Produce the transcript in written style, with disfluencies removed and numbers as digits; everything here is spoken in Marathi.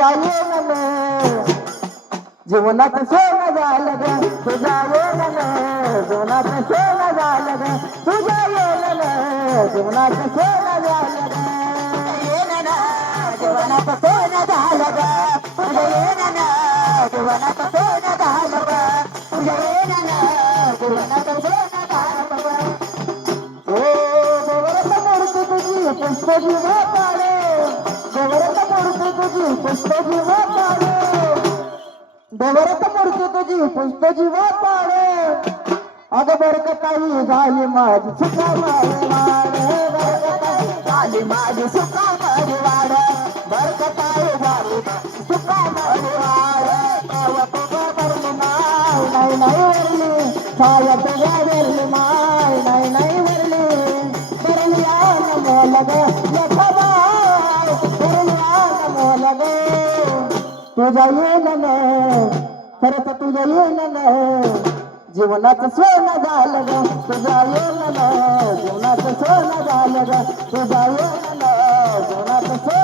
तुझ्या येणं जीवनाचं सोनं झालं ग तुझ्या येणं जीवनाचं सोनं झालं ग तुझ्या येणं जीवनाचं सोनं झालं ग येणं जीवनाचं सोनं झालं ग तुझ्या येणं जीवनाचं सोनं झालं ग तुझ्या येणं जीवनाचं सोनं झालं ग देवरत मूर्ती तुझी पुष्प जीवा पाडे देवरत मूर्ती तुझी पुष्प जीवा पाडे देवरत मूर्ती तुझी पुष्प जीवा पाडे अगं बरकताई झाली माझी सुखा माझी वाड बरकताई झाली माझी सुखा माझी वाड बरकताई झाली सुखा माझी वाड तेव्हा तुझं भरली नाही नाही वरली छाया तुझ्या वेरली नाही नाही वरली भरली आन मोलग लखबाई भरली आन मोलग तुझ्या येणं खरंच तुझ्या येणं जीवनाचं सोनं झालं ग तुझ्या येणं जीवनाचं सोनं झालं ग तुझ्या येणं जीवनाचं सोनं